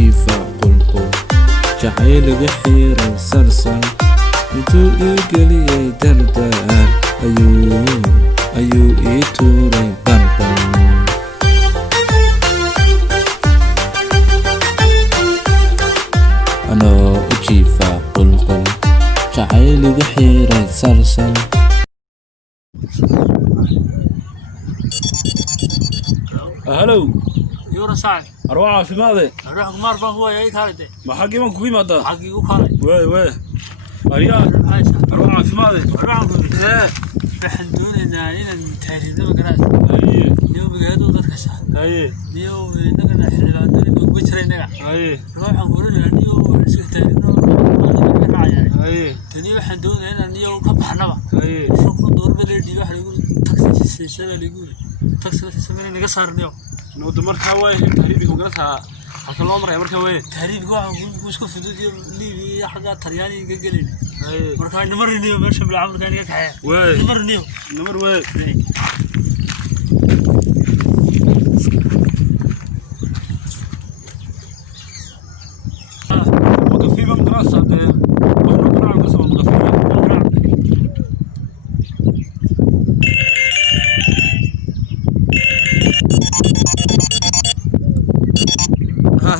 jiifa qulqul jacayliga xiiran sarsan intuu ii geliyey dardar ayuu ii tuuray barbar anoo u jiifa qulqul jacayliga xiiran sarsan هلو يورا ساعد أروح في ماذا؟ أروح قمار هو يا خالد ما حقي من كوي ماذا؟ حقي وخالد وين أريان أروح في ماذا؟ أروح إيه بحدون إن التهريب ده مقراش أيه نيو بجهده دركشة أيه نيو نقدر حلال ده نيو بيشري نقع أيه روح نقول نيو سكتين نو أيه تنيو بحدون إن نيو كبحنا أيه شوف الدور بلدي واحد يقول تاكسي السيسلة اللي يقول تاكسي السيسلة نقص صار اليوم نود مركها وين تهريبي وقرتها halka loo maray marka way tahriibka waxa uu isku fududiyo liibi xaga Talyaani ka galin marka namarniyo meesha bil amrkaan ka kaxay way namar way وقفي من دراسة واحنا قرعة قسم وقفي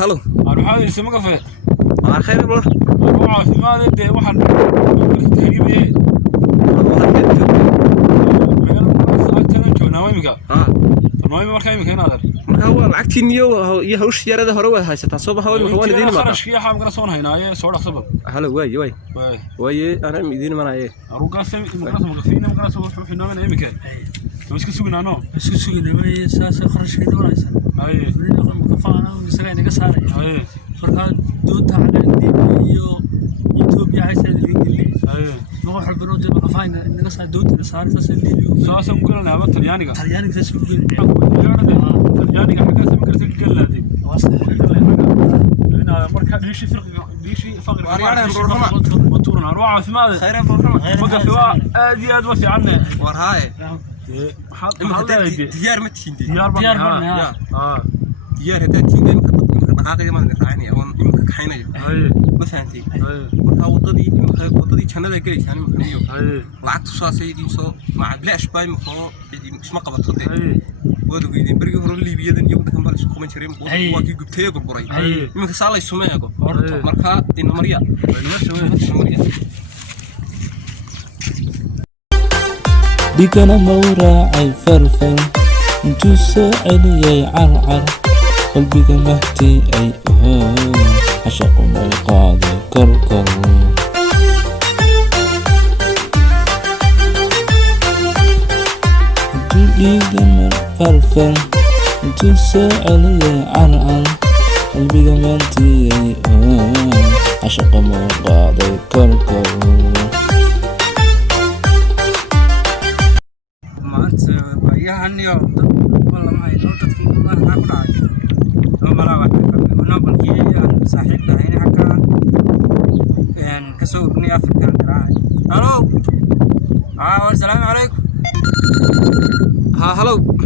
هلو أروح هذا يسمى كافيه على خير بروح أروح في ماذا ده واحد تهريب إيه المهم مركاي مكان هذا هو لعقتي نيو يا هوش يارده هره واد هايستا سو هو مخوان دين ما خرش يا حام قرصون هنا سو دخسب هلو واي انا مدين ما ايه اروقا سمي مقرص مقفينا مقرص وحنا نومن اي مكان مسك سوغنانو اسku sugnay saas kharash ka doonaysa ay makafaana isaga inaga saaray ay marka doonta calaamad iyo Ethiopia ay saadilay ay noo xubno dib makafaana inaga saa doonta saaray saas liibiyo saas aan kulana haba Talyaaniga saas ku gelin Talyaaniga xaga sam karti galaadi ina marka diishi faqri وطورنا أروح في ماذا؟ خير بروح وقف أدي وفي عنه ورهاي ديار متين ديار ديار هذا تين دقائق ما نرجعني أو إمك كحينة ما فهمتي مركا وضدي كان هذا قريش يعني مخنيو لعبت صار سيدي صو مع بلاش باي مخو مش ما قبضت خدي وادو قيدين برجع هرول اللي بيدن يوم ده كم بالش خو من شريم واقي جبتيه قربوري إمك سالة يسمعه مركا إنه مريا ديكنا موراعي فرفر انتو ساعلي عرعر قلبي مهتي اي عشق ما يقاضي كركر انتو ديكنا فرفر انتو ساعلي عرعر قلبي مهتي اي عشق ما يقاضي كركر يعني والله ما يدور تدخل ما ناكل عادي ما راح نقول كي صاحبنا هنا حكا يعني كسورني أفريقيا دراعي ألو والسلام عليكم هلو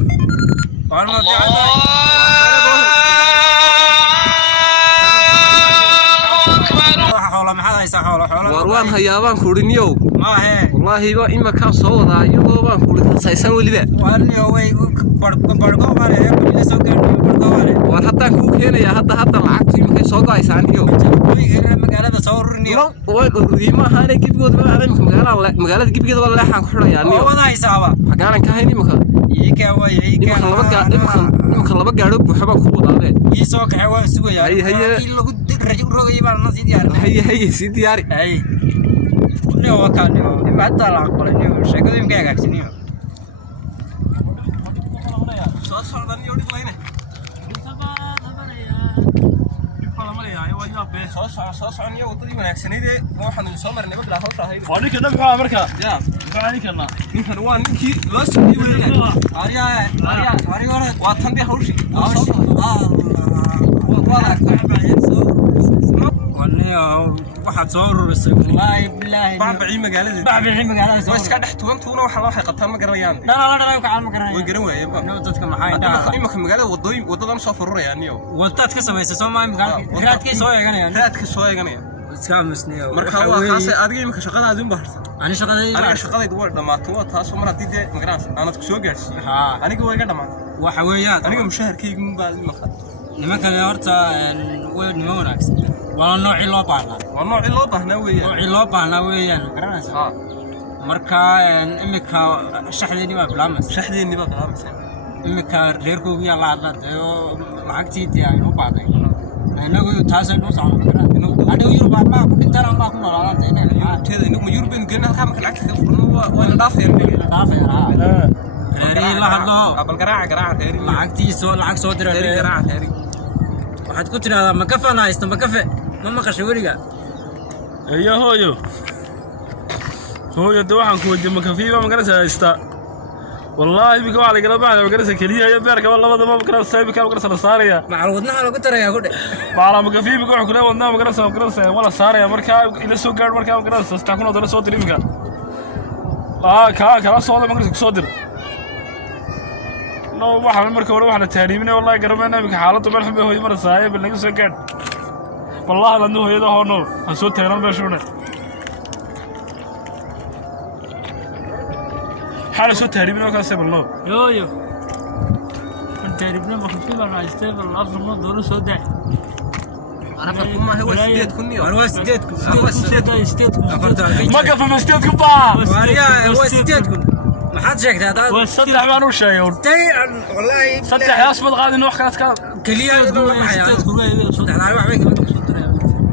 Marwaan hayaabaan kuuriniyow ma ahe wallahi ba ima ka soo wadaa iyadoo baan kuurinta saysan waliba waalniyo way bargo wale kulli soo gaarnay war hatta ku keenaya hadda lacagtu imka soo gaaysan iyo magaalada soo uriniyo way ururiima haanay gibgood ma aran magaalada gibgeeda wala leexan ku xirayaa niyo wada hisaaba xagaanan ka hayni imka imka laba gaadho buuxa baan ku wadaade ii soo kaxay waa sugayaa in lagu rajo rogay baan la sii diyaarnay hay sii diyaari niyo wakaaniyo ima hatta la aqbalniyo sheekadu imka hagaagsanniyo soo socdaniyo dhiglayna soo soconyo wadadii wanaagsaneyd waxaan soo marnay badla hawsha ahayd waa ninka nabxa marka yaa ninkan waa ninkii loo soo ariga waa tan dee hawshii waniyo waxa waxaad soo ururisay wallaahi bilaahi bacbacii magaalada bacbacii magaalada way iska dhex tuuntuna waxa loo qabtaan ma garanayaan dhalaa ka calma garanayaan way garan waayeen ba dadka maxay dhahaa imaka magaalada wadadan soo fururayaan iyo wadad ka sameysay Soomaali magaalada raadkii soo eeganayaan raadka soo eeganayaan iska masniyo marka waa kaas adiga imaka shaqadaadu u baahsan ani shaqadaydu waa dhamaato waa taas oo mar hadii de magaraas aanad ku soo gaarsiin aniga way iga dhamaatay waxa weeyaan aniga mushaharkaygu ma baa imaka nimanka horta way nimo wanaagsan waa nooci loo baahnaa weeyaan garanaysa marka imika shaxdeeni waa bilaabmaysa imika reerkoogu yaa la hadlayo lacagtii ay u baaday anagu taas ay noo socon hadhow Yurub ma ku dhintaan ama ku noolaanteen teeda inagu Yurub in geena halka marka lacagta ka furno waa la dhaafayaan reeri la hadlo abal garaaca reeri lacag soo diray reeri garaaca reeri waxaad ku tiraahdaa ma kafa haysto ma kafe ma maqashay wariga ayo hooyo de waxaan ku wajin ma kafiiba ma garasa haysta wallahi bika waxa la gala baahan ma garasa kaliya iyo beerka labadaba ma garasa saybika ma garasa la saaraya macal wadnaha lagu taraya ku dhig baala ma kafiiba waxa kula wadnaha ma garasa wala saaraya marka ila soo gaar marka ma garasa 600 dolar soo dirimka kala soo ma garasa soo dir no waxaan marka hore waxaan tahriibinay wallahi garamayna imika xaaladdu meel xun bay hooyo marsaayay bal naga soo gaar wallahi la hooyada hoono aan soo taagan meeshuna حاله سو تهريبنا كاسه بالله يو كنت تهريبنا بخفيف انا استيب الافضل ما دور سو داع انا فكم ما هو سديد كني هو سديد ما قف ما سديدكم با واريا هو سديدكم ما حد شيك هذا وصدح ما نوش شيء والله صدح يا اسود غادي نوح كانت كليه صدح لا وحبيك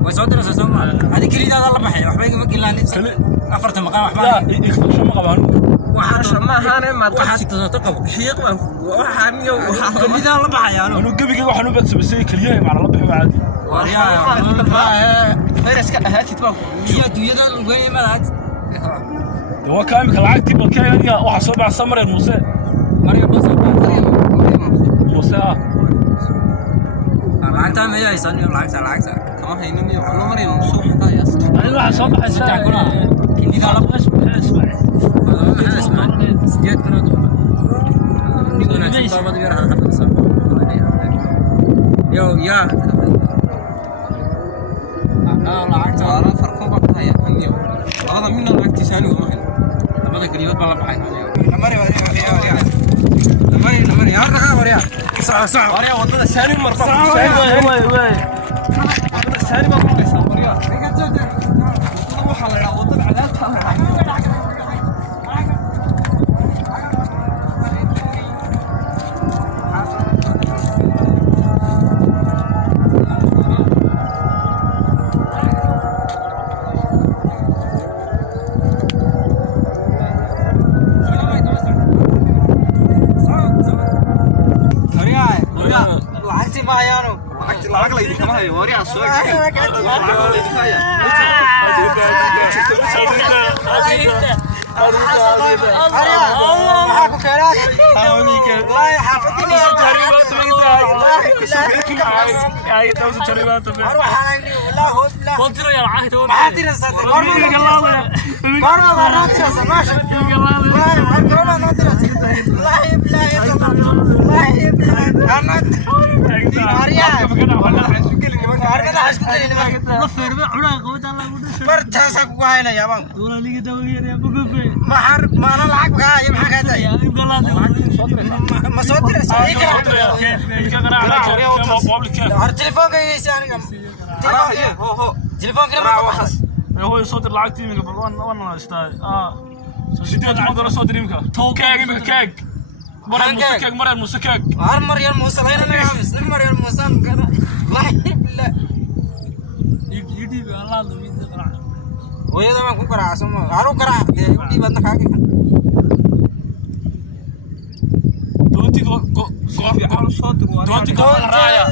وصدر اساسا هذه كليه هذا الله بحي وحبيك ما كلاني افرت مقام وحبيك يخفش ما قبان وحاش ما هانا ما تقب حيق وحامي كليه الله بحي انا قبيقي waxaan u badsabay kaliya ma la bixi caadi wariya fayraska ahaati taba iyo dunyada weey malaad waa kaamil lacagtii balkayga waxa soo baxsan mareen Muuse lacagta ma haysan iyo lacagta kama haynin iyo waxaan mareen Muuse waxa yaasta ani waxa soo baxaysa kuna kinida la bash اسمع سجيت كنا نقول لك بابا دير يو يا انا لعبت على فرق بقى يا انيو هذا من لعبت ثاني وما هذا كليات بالله بحي لمري يا رجع وريا صح وريا ودنا ثاني مره وي ودنا ثاني مره وريا waxa la raacdo wadada cadaabta lacag la idin kama hayo wariya soo برتاسك وهاينا يا بان ولا ليك دوغير يا بوبي ما حرك ما انا لعب كاي ما حكاتا يا ما صوتر التليفون كيساني تليفون كلام وحس هو يصدر لعقتي من قبل وانا اشتاي شديد عمر صدر يمكن كيك كيك مرة موسى كيك مريم موسى غير انا عامس مريم موسى والله بالله يدي والله لو ويدا ما كقرا اسمه عارو قرا يدي بدنا كاكي دونتي عارو صدر دونتي رايا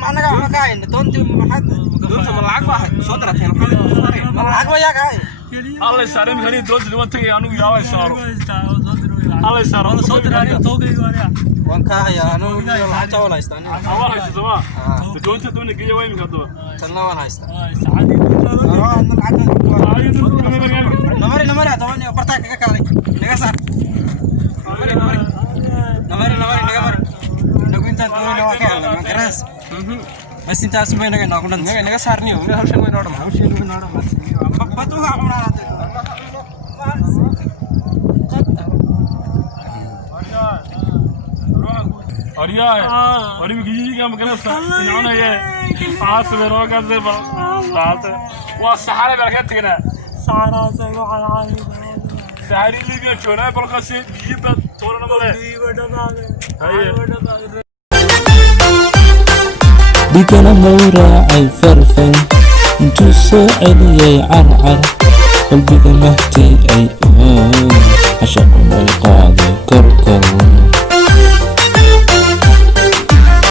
ما انا ما كاين دونتي ما حد دونتي ما لعب واحد صدرتين ما لعب ويا كاين الله يسلم هني دونتي لو انت انو يا سارو الله يسلم صدر انا توقي واريا وان كايا انو لعبت ولا استنى والله يسلم دونتي دوني جاي وين كدو تنا ولا استنى سعادي نمر طبعا برتاك كالي نقصر نمر نقول انت نقول كراس بس انت اسمه نقول نقصر نيو هل شيء نورم هل شيء نورم بتوها عمرنا أريا أريا بيجي كم كنا سنعنا يا عاصف روكا زي بالله والسحارة بركات كنا سارا سلو على عالي سحاري اللي بيجونا بالقصة بيجي بتورنا ماله هاي ديكنا مورا عي فرفن انتو سعلي عرعر قلبي مهتي اي عشق ما يقاضي